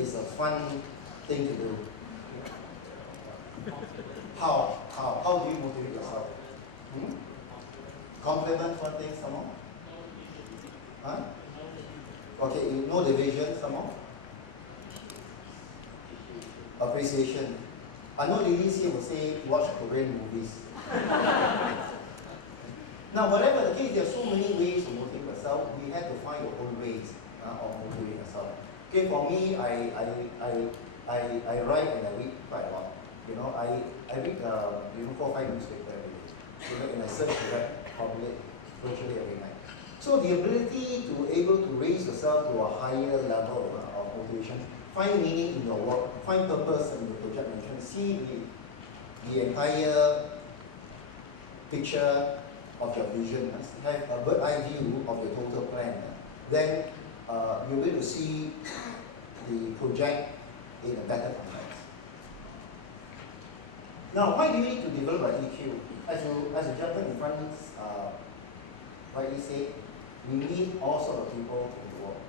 is a fun thing to do. How do you motivate yourself? Compliment one thing, some more? Huh? Okay, you know the vision, some more? Appreciation. I know ladies here will say, watch Korean movies. Now, whatever the case, there are so many ways to motivate yourself. We have to find your own ways of motivating yourself. Okay, for me, I write and I read quite a lot. You know, I read 4 or 5 newspapers every day. You know, and I search the web probably virtually every night. So the ability to able to raise yourself to a higher level of motivation, find meaning in your work, find purpose in your project management, see the entire picture of your vision, have a bird's eye view of your total plan. Then you'll be able to see the project in a better context. Now, why do you need to develop an EQ? As a gentleman in front rightly said, we need all sorts of people to work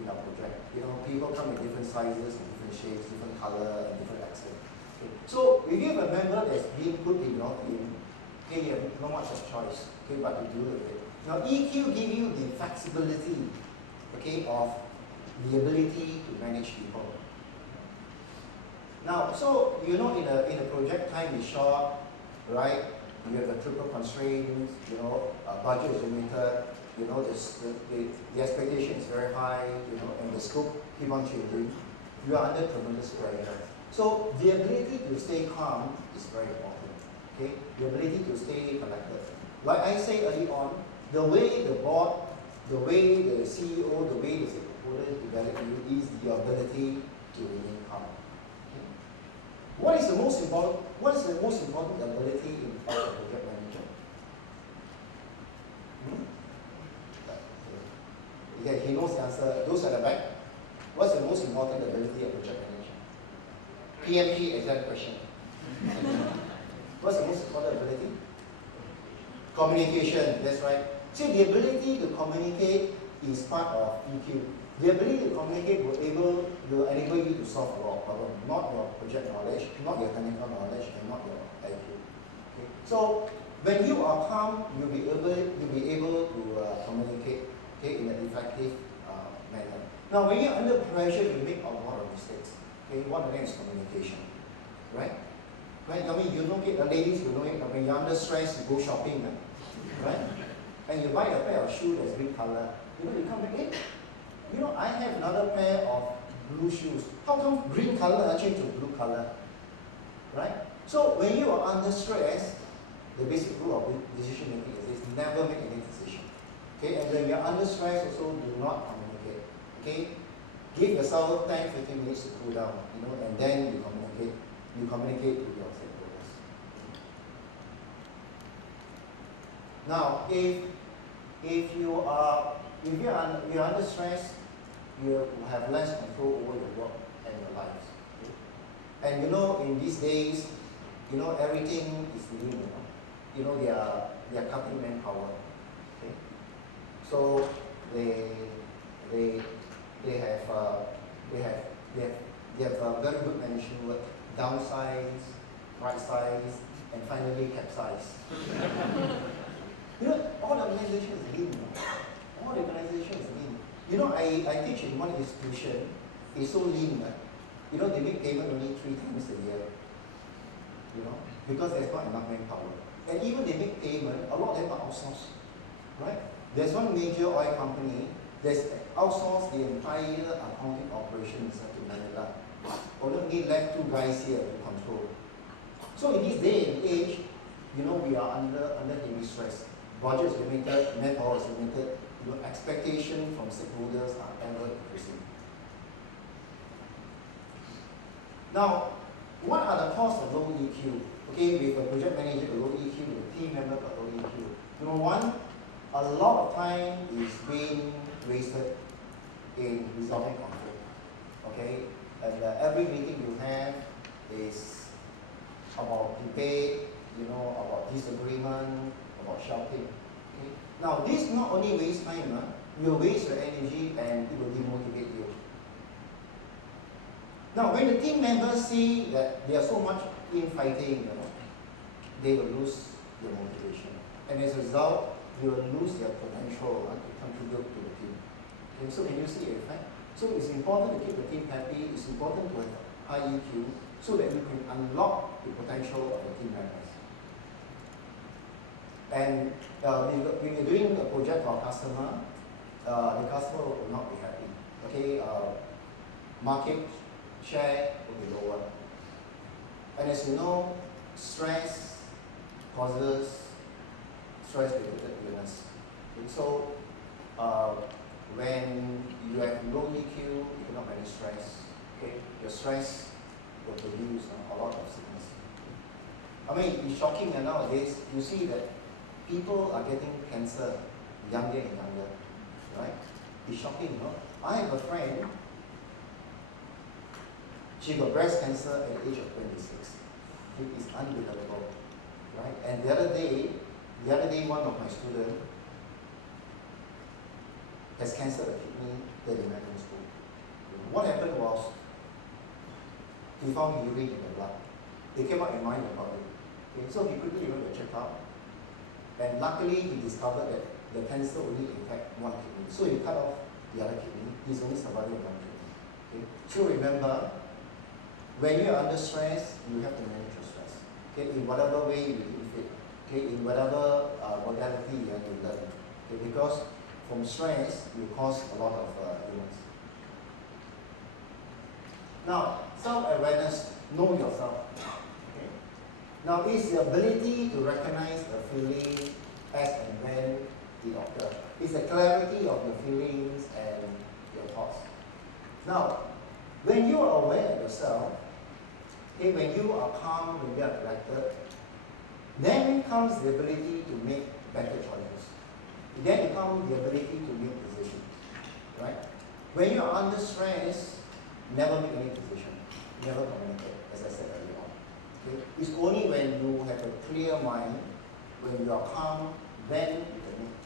in our project. You know, people come in different sizes, and different shapes, different color, and different accent. Okay. So, if you have a member that's being put in your team, okay, you have not much of choice, okay, but to deal with it. Now, EQ gives you the flexibility, okay, of the ability to manage people. Now, so you know, in a project, time is short, right? You have a triple constraints. You know, budget is limited. You know, the expectation is very high. You know, and the scope keep on changing. You are under tremendous pressure. So the ability to stay calm is very important. Okay, the ability to stay collected. Like I say early on, the way the board, the way the CEO, the way the stakeholders develop you is the ability to remain calm. Okay? What is the most important ability in a project manager? Okay, he knows the answer. Those at the back. What's the most important ability of a project manager? PMP exam question. What's the most important ability? Communication, that's right. See, the ability to communicate is part of EQ. The ability to communicate will enable you to solve a lot of problems, not your project knowledge, not your technical knowledge, and not your IQ. Okay? So, when you are calm, you'll be able to communicate, okay, in an effective manner. Now, when you're under pressure, you make a lot of mistakes. Okay, one of them is communication, right? Right? I mean, you know it, the ladies, you know it. When you're under stress, you go shopping, right? And you buy a pair of shoes that's green color. You know, you come back in. You know, I have another pair of blue shoes. How come green color changed to blue color? Right? So when you are under stress, the basic rule of decision making is this: never make any decision. Okay, and when you're under stress, also do not communicate. Okay, give yourself 10-15 minutes to cool down. You know, and then you communicate. You communicate with your stakeholders. Now, if you're under stress, you have less control over your work and your lives. Okay? And you know, in these days, you know, everything is lean. You know, they are cutting manpower. Okay? So they have very good management work. Downsize, right size, and finally capsize. You know, all organizations is lean. All organizations is lean. You know, I teach in one institution. It's so lean. You know, they make payment only 3 times a year. You know, because there's not enough manpower. And even they make payment, a lot of them are outsourced. Right? There's one major oil company that's outsourced the entire accounting operations to Manila. Only left 2 guys here to control. So in this day and age, you know, we are under heavy stress. Budget is limited, manpower is limited. You know, expectation from stakeholders are ever increasing. Now, what are the costs of low EQ? Okay, with a project manager with low EQ, with a team member with low EQ. Number one, a lot of time is being wasted in resolving conflict. Okay, and every meeting you have is about debate, you know, about disagreement, about shouting. Okay? Now, this not only waste time, you will waste your energy and it will demotivate you. Now, when the team members see that they are so much infighting, they will lose their motivation. And as a result, they will lose their potential to contribute to the team. Okay, so can you see the effect? So it's important to keep the team happy, it's important to have high EQ so that you can unlock the potential of the team members. And when you're doing a project for a customer, the customer will not be happy. Okay, market share will be lower. And as you know, stress causes stress-related illness. Okay, so when you have low EQ, you cannot manage stress. Okay, your stress will produce a lot of sickness. I mean, it's shocking that nowadays you see that people are getting cancer younger and younger, right? It's shocking, I have a friend, she got breast cancer at the age of 26. It is unbelievable, right? And the other day, one of my students has cancer of the kidney that in medical school. What happened was, he found urine in the blood. They came out and mind about it. Okay, so he quickly went to check out. And luckily, he discovered that the cancer only affected one kidney. So he cut off the other kidney. He's only surviving one kidney. Okay? So remember, when you are under stress, you have to manage your stress. Okay? In whatever way you deal with it. Okay? In whatever modality you have to learn. Okay? Because from stress, you cause a lot of illness. Now, self-awareness, know yourself. Okay? Now, it's the ability to recognize a feeling as and when it occurs. It's the clarity of your feelings and your thoughts. Now, when you are aware of yourself, okay, when you are calm, when you are collected, then comes the ability to make better choices. Then comes the ability to make decisions. Right? When you are under stress, never make any decision. Never communicate, as I said earlier on. Okay? It's only when you have a clear mind, when you are calm, then you can make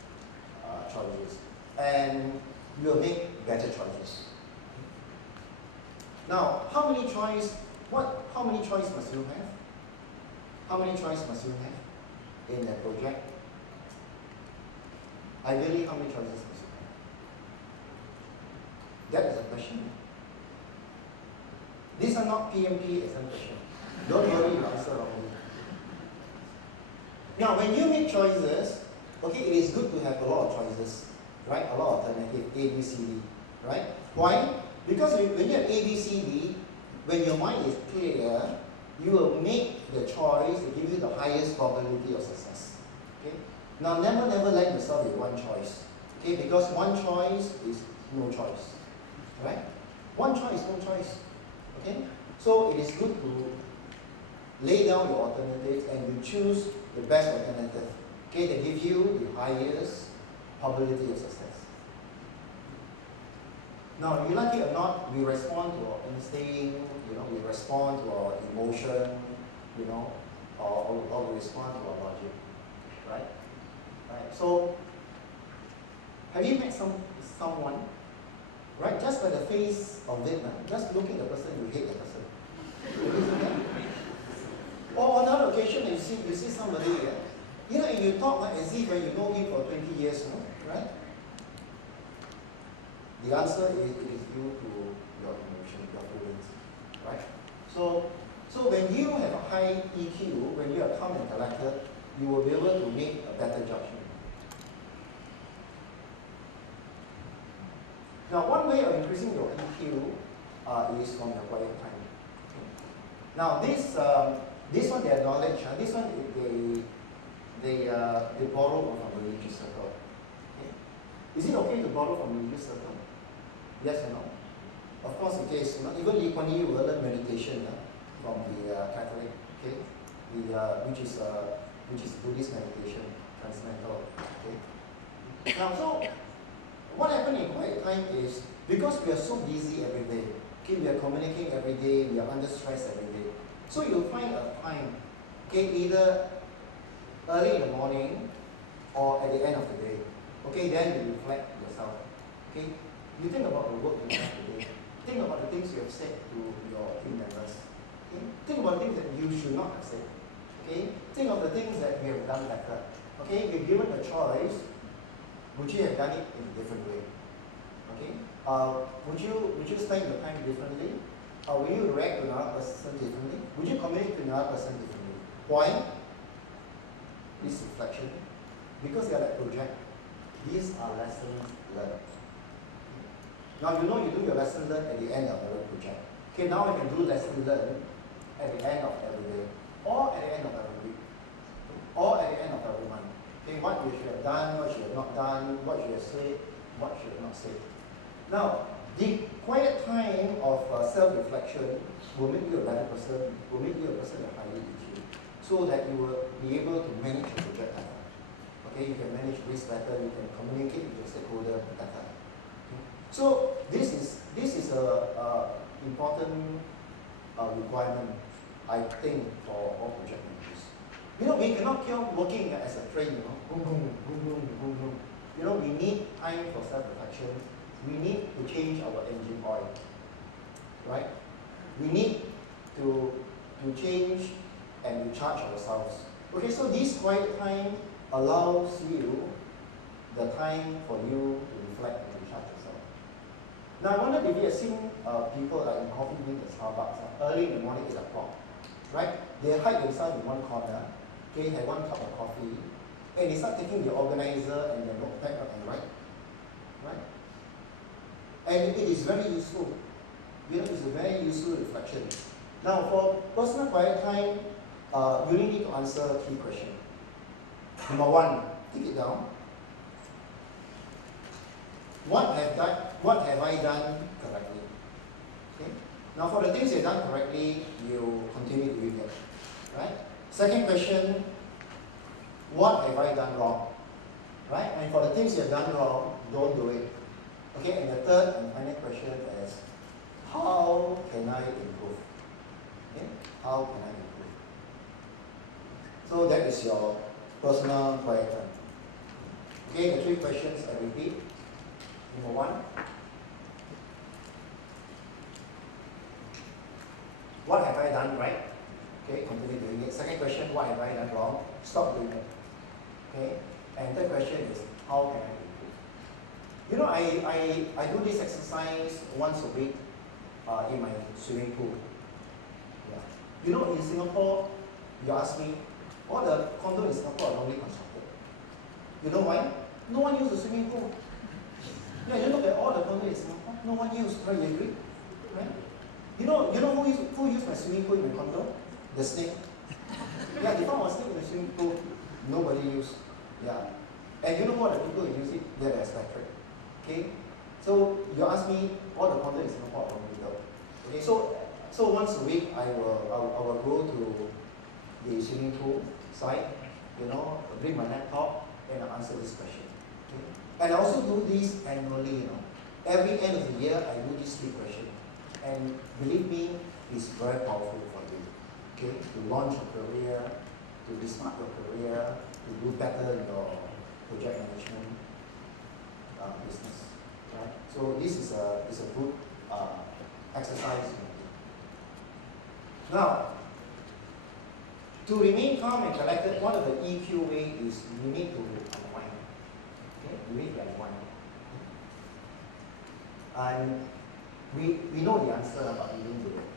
choices. And you will make better choices. Now, how many choices must you have? How many choices must you have in a project? Ideally, how many choices must you have? That is a question. These are not PMP exam questions. Don't worry, you answer wrongly. Now, when you make choices, okay, it is good to have a lot of choices, right? A lot of alternatives, A, B, C, D, right? Why? Because when you have A, B, C, D, when your mind is clear, you will make the choice to give you the highest probability of success. Okay? Now, never let yourself with one choice. Okay? Because one choice is no choice. Right? One choice, no choice. Okay? So it is good to lay down your alternatives and you choose the best alternative. Okay? That gives you the highest probability of success. Now, you like it or not, we respond to our instinct, we respond to our emotion, or we respond to our logic, right? Right. So, have you met someone, right? Just by the face of it, just look at the person, you hate the person. Or on another occasion, you see somebody, and you talk as if you know him for 20 years, right? The answer is it is due to your emotion, your feelings, right? So when you have a high EQ, when you are calm and collected, you will be able to make a better judgment. Now, one way of increasing your EQ is from your quiet time. Now, this one they acknowledge. This one they borrow from a religious circle. Okay? Is it okay to borrow from a religious circle? Yes or no? Of course it is. Even Lee Kuan Yew will learn meditation from the Catholic, okay? Which is Buddhist meditation, transcendental. Okay? Now, so what happens in quiet time is because we are so busy every day. Okay, we are communicating every day. We are under stress every day. So you'll find a time, okay, either early in the morning or at the end of the day. Okay, then you reflect yourself. Okay. You think about the work you have today. Think about the things you have said to your team members. Okay? Think about things that you should not have said. Okay? Think of the things that you have done better. Okay? If given a choice, would you have done it in a different way? Okay? Would you spend your time differently? Or will you react to another person differently? Would you communicate to another person differently? Why? This reflection. Because they are like project. These are lessons learned. Now you know you do your lesson learned at the end of every project. Okay, now you can do lesson learned at the end of every day, or at the end of every week, or at the end of every month. Okay, what you should have done, what you have not done, what you have said, what you have not said. Now, the quiet time of self-reflection will make you a better person, will make you a person that highly EQ, so that you will be able to manage your project better. Okay, you can manage risk better, you can communicate with your stakeholder better. Okay. So this is a important requirement, I think, for all project managers. You know, we cannot keep working as a train, you know, boom, boom, boom, boom, boom, boom. You know, we need time for self-reflection. We need to change our engine oil, right? We need to change and recharge ourselves. Okay, so this quiet time allows you the time for you to reflect and recharge yourself. Now, I wonder if you have seen people like in coffee beans at Starbucks, early in the morning, 8 o'clock, right? They hide themselves in one corner, okay, have one cup of coffee, and they start taking the organizer and the notepad up and write, right? And it is very useful. You know, it's a very useful reflection. Now, for personal quiet time, you really need to answer a key question. Number one, take it down. What have I done correctly? Okay. Now, for the things you've done correctly, you continue doing it, right? Second question, what have I done wrong? Right? And for the things you've done wrong, don't do it. Okay, and the third and final question is, how can I improve? Okay, how can I improve? So that is your personal quiet time. Okay, the 3 questions I repeat. Number 1, what have I done right? Okay, continue doing it. Second question, what have I done wrong? Stop doing it. Okay, and third question is, how can I improve? You know, I do this exercise once a week in my swimming pool. Yeah. You know, in Singapore, you ask me, all the condos in Singapore are normally constructed. You know why? No one uses the swimming pool. Yeah, you look at all the condos in Singapore, no one uses. Right, you agree? Right? You know who used my swimming pool in my condo? The snake. Yeah, they found a snake in the swimming pool. Nobody used. Yeah. And you know what the people who use it? They're the expatriate. Okay? So you ask me, all the content in Singapore are normally built. Okay, so once a week I will go to the swimming pool site, you know, bring my laptop and I'll answer this question. Okay? And I also do this annually, you know. Every end of the year I do this 3 questions. And believe me, it's very powerful for you. Okay? To launch a career, to restart your career, to do better in your project management business. Right? So this is a good exercise. Now, to remain calm and collected, one of the EQ ways is you need to unwind. Okay? You need to unwind. And we know the answer, but we didn't do it.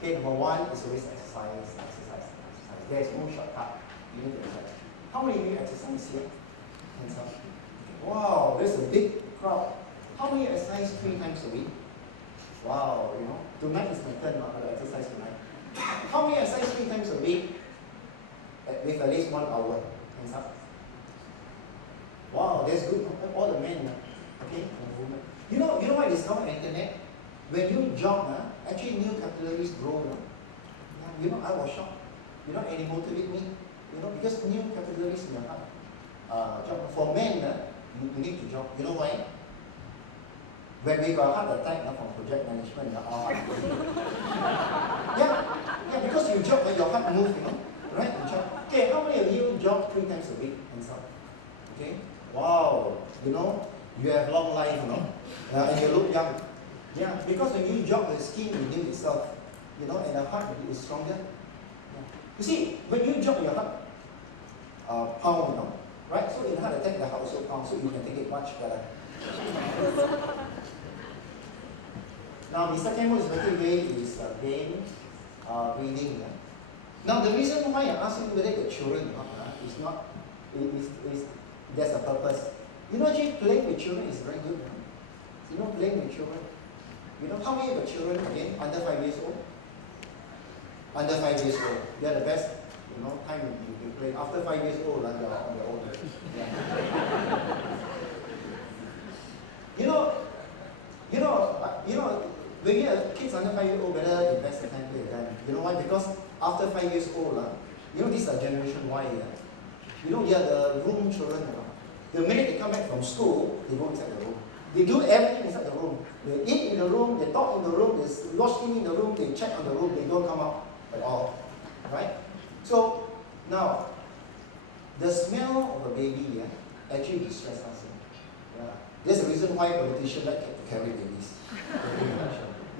Okay? Number 1 is always exercise. There is no shortcut. You need to exercise. How many of you exercise here? Hands up. Wow, there's a big crowd. How many exercise 3 times a week? Wow, you know, tonight is my turn to exercise tonight. How many exercise 3 times a week with at least 1 hour? Hands up. Wow, that's good. All the men, okay, and the women. You know what I discovered on the internet? When you jog, actually new capillaries grow. You know, I was shocked. You know, and it motivated me. You know, because new capillaries in your heart. Jog. For men, you need to jog. You know why? When we got heart attack from project management, our heart yeah, because you jog, your heart moves, you know, right? You jog. Okay, how many of you jog 3 times a week? Hands up. Okay. Wow. You know, you have long life, you know, and you look young. Yeah, because when you jog, the skin renews itself, you know, and the heart is stronger. Yeah. You see, when you jog, your heart pound, you know, right? So in heart attack, the heart also pound, so you can take it much better. Now, the second most effective way is again breathing. Yeah? Now, the reason why I ask you whether you got children or not is not, there's a purpose. You know, actually playing with children is very good. You know, playing with children. You know, how many of your children, again, under 5 years old? Under 5 years old. They're the best, you know, time you play. After 5 years old, they're on their own. Yeah. you know, when you have kids under 5 years old, better invest the time play with them. You know why? Because after 5 years old, you know, this is generation Y. You know, they are the room children. The minute they come back from school, they go inside the room. They do everything inside the room. They eat in the room, they talk in the room, they watch TV in the room, they check on the room, they don't come out at all. Right? So, now, the smell of a baby actually distresses us. Yeah. That's the reason why politicians like to carry babies.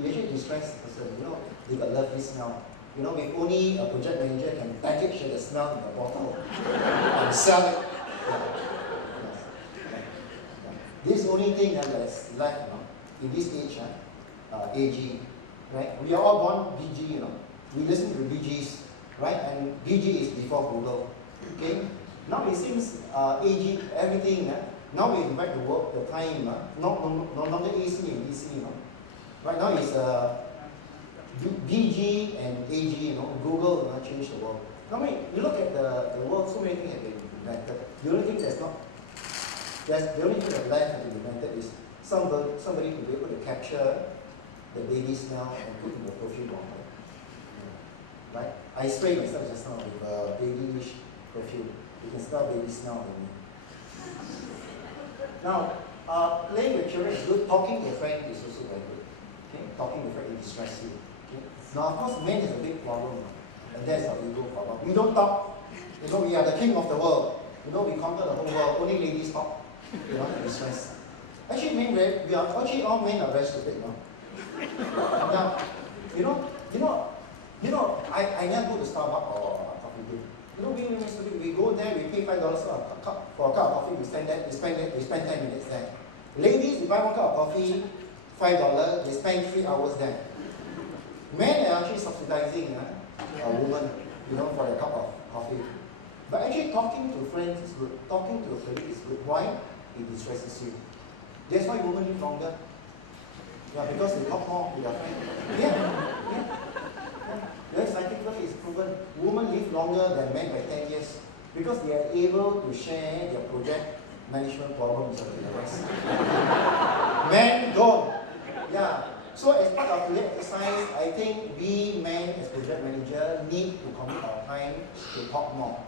It actually distresses the person. You know, they got lovely smell. You know, if only a project manager can package the smell in a bottle and sell it. This is the only thing that is left, you know, in this age, AG, right? We are all born BG, you know. We listen to BGs, right? And BG is before Google, okay? Now it seems AG, everything, now we invite the work, the time, no longer AC and DC, you know. Right now it's BG and AG, you know, Google changed the world. Now, you look at the world, so many things have been invented. The only thing that's left to be invented is somebody to be able to capture the baby smell and put in the perfume bottle. Right? I spray myself just now with babyish perfume. You can smell baby smell in me. Now, playing with children is good. Talking to a friend is also very good. Okay? Talking to a friend, it distresses you. Okay? Now, of course, men is a big problem, and that's our ego problem. We don't talk. You know, we are the king of the world. You know, we conquer the whole world. Only ladies talk. You know, distress. Actually, all men are very stupid, you know. Now, I never go to Starbucks or coffee bean. You know, we go there, we pay $5 for a cup of coffee, we spend 10 minutes there. Ladies, we buy one cup of coffee, $5, they spend 3 hours there. Men are actually subsidizing a woman, you know, for a cup of coffee. But actually talking to friends is good, talking to a colleague is good. Why? It distresses you. That's why women live longer. Yeah, because they talk more with their friends. Yeah. Scientifically it's proven women live longer than men by 10 years because they are able to share their project management problems with the rest. Men don't. Yeah. So as part of the exercise, I think we men as project manager need to commit our time to talk more.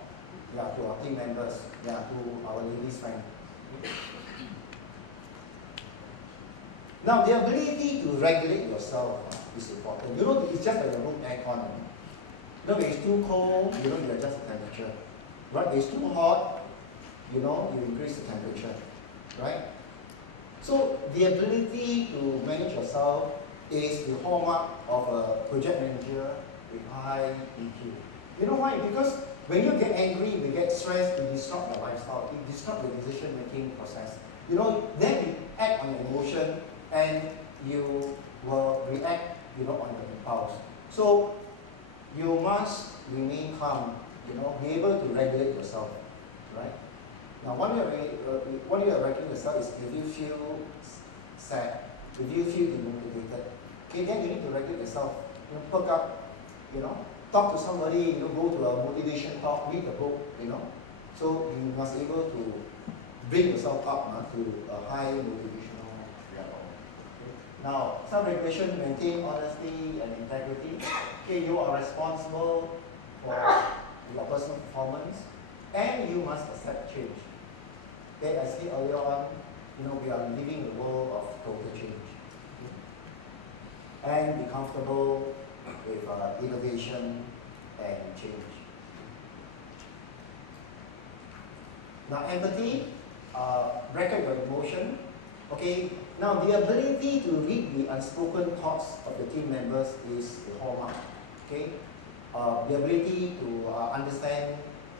Yeah, to our team members, yeah, to our ladies friends. Now, the ability to regulate yourself is important. You know, it's just like your room aircon. You know, when it's too cold, you know, you adjust the temperature. Right? When it's too hot, you know, you increase the temperature. Right? So, the ability to manage yourself is the hallmark of a project manager with high EQ. You know why? Because when you get angry, you get stressed, it disrupts your lifestyle, it disrupts your decision-making process. You know, then you act on your emotion and you will react, you know, on your impulse. So you must remain calm, you know, be able to regulate yourself, right? Now, one way of regulating yourself is if you feel sad, if you feel demotivated, okay, then you need to regulate yourself. You know, perk up, you know, talk to somebody, you know, go to a motivation talk, read a book, you know. So you must be able to bring yourself up to a high motivational level. Okay. Now, self-regulation, maintain honesty and integrity. Okay, you are responsible for your personal performance and you must accept change. Okay, as I said earlier on, you know, we are living in a world of total change. Okay. And be comfortable with innovation and change. Now, empathy, record your emotion. Okay, Now, the ability to read the unspoken thoughts of the team members is the hallmark. Okay, the ability to understand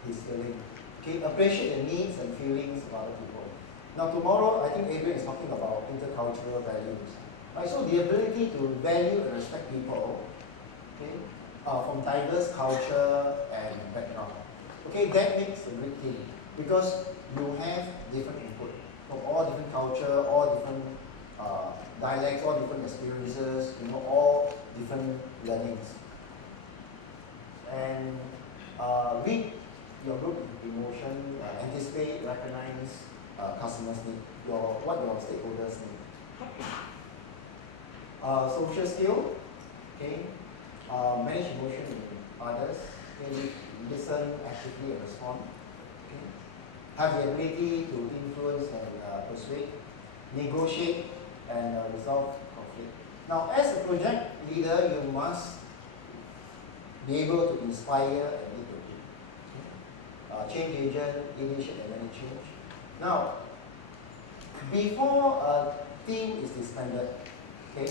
his feeling. Okay, appreciate the needs and feelings of other people. Now, tomorrow, I think Adrian is talking about intercultural values. Right, so the ability to value and respect people, okay, from diverse culture and background. Okay, that makes a great team because you have different input from all different culture, all different dialects, all different experiences, all different learnings. And read your group emotion, anticipate, recognize customers' need, what your stakeholders need. Social skill, okay, manage emotion in others, okay, listen actively and respond. Okay. Have the ability to influence and persuade, negotiate and resolve conflict. Now, as a project leader, you must be able to inspire and lead the team. Okay. Change agent, initiate and manage change. Now, before a team is disbanded, okay,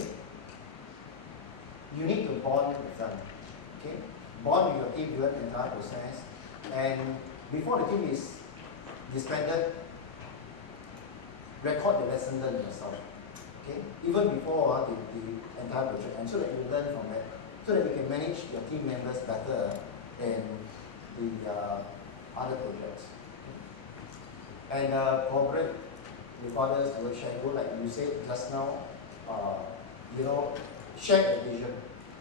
you need to bond with them. Okay, bond with your team during the entire process, and before the team is disbanded, record the lesson learned yourself. Okay, even before the entire project, and so that you learn from that, so that you can manage your team members better in the other projects. Okay. And cooperate with others to share goal, like you said just now. Share the vision.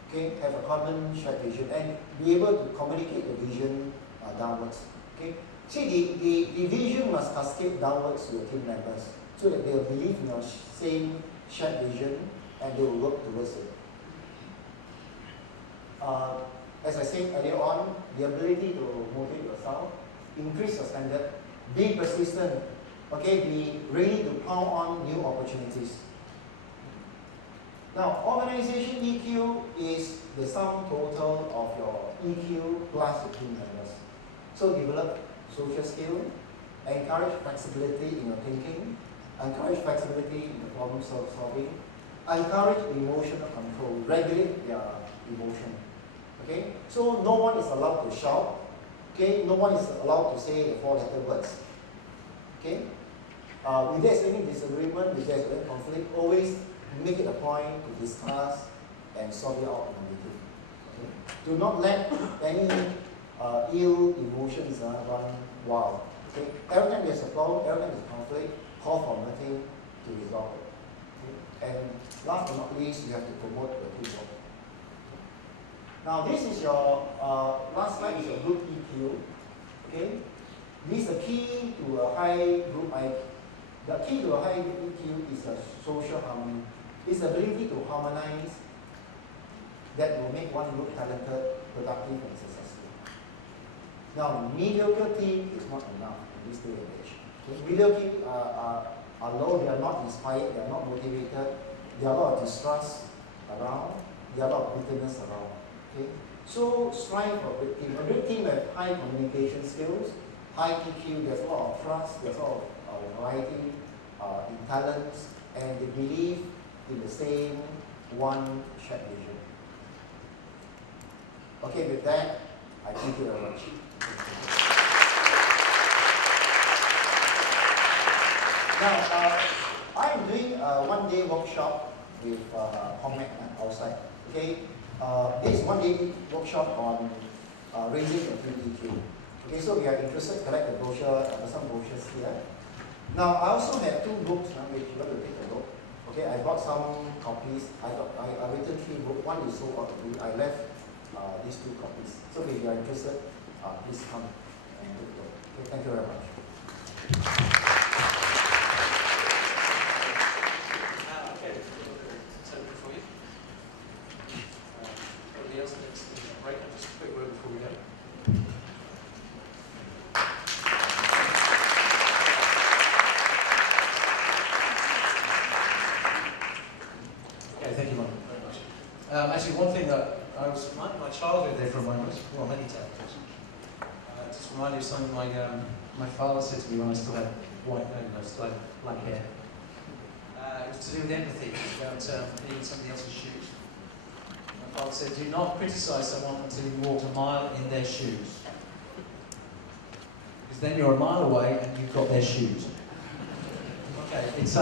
Okay, have a common shared vision and be able to communicate the vision downwards. Okay, see the vision must cascade downwards to your team members so that they will believe in your same shared vision and they will work towards it. As I said earlier on, the ability to motivate yourself, increase your standard, be persistent. Okay, be ready to pound on new opportunities. Now, organization EQ is the sum total of your EQ plus your team members. So develop social skill, encourage flexibility in your thinking, encourage flexibility in the problem solving, encourage emotional control, regulate their emotion. Okay, so no one is allowed to shout. Okay, no one is allowed to say the 4-letter words. Okay, if there's any disagreement, if there's any conflict, always make it a point to discuss and solve it out in a meeting. Okay? Do not let any ill emotions run wild. Okay? Every time there's a problem, every time there's a conflict, call for meeting to resolve it. Okay? And last but not least, you have to promote your teamwork. Now, this is your last slide is your group EQ. Okay? This is the key to a high group IQ. The key to a high group EQ is a social harmony. It's the ability to harmonize that will make one group talented, productive, and successful. Now, mediocre team is not enough in this day and age. If mediocre are low, they are not inspired, they are not motivated, there are a lot of distrust around, there are a lot of bitterness around. Okay? So strive for a great team. A great team has high communication skills, high EQ, there's a lot of trust, there's a lot of variety in talents, and they believe in the same one shared vision. Okay, with that, I thank you very much. Now, I'm doing a one-day workshop with Coleman outside. Okay, this is one-day workshop on raising your EQ. Okay, so we are interested, collect the brochure, some brochures here. Now, I also have 2 books now, which you want to take a look. Okay, I bought some copies. I written 3 books. One is sold out. I left these 2 copies. So if you are interested, please come and take a look. Okay, thank you very much. Okay, something for you. Anybody else next? Right, just a quick word before we go. Thank you very much. Actually, one thing that my childhood there for a moment, well, many times, just remind you of something my father said to me when I still had white hair and I still had black hair. it was to do with empathy, about being in somebody else's shoes. My father said, do not criticise someone until you walked a mile in their shoes. Because then you're a mile away and you've got their shoes. Okay, it's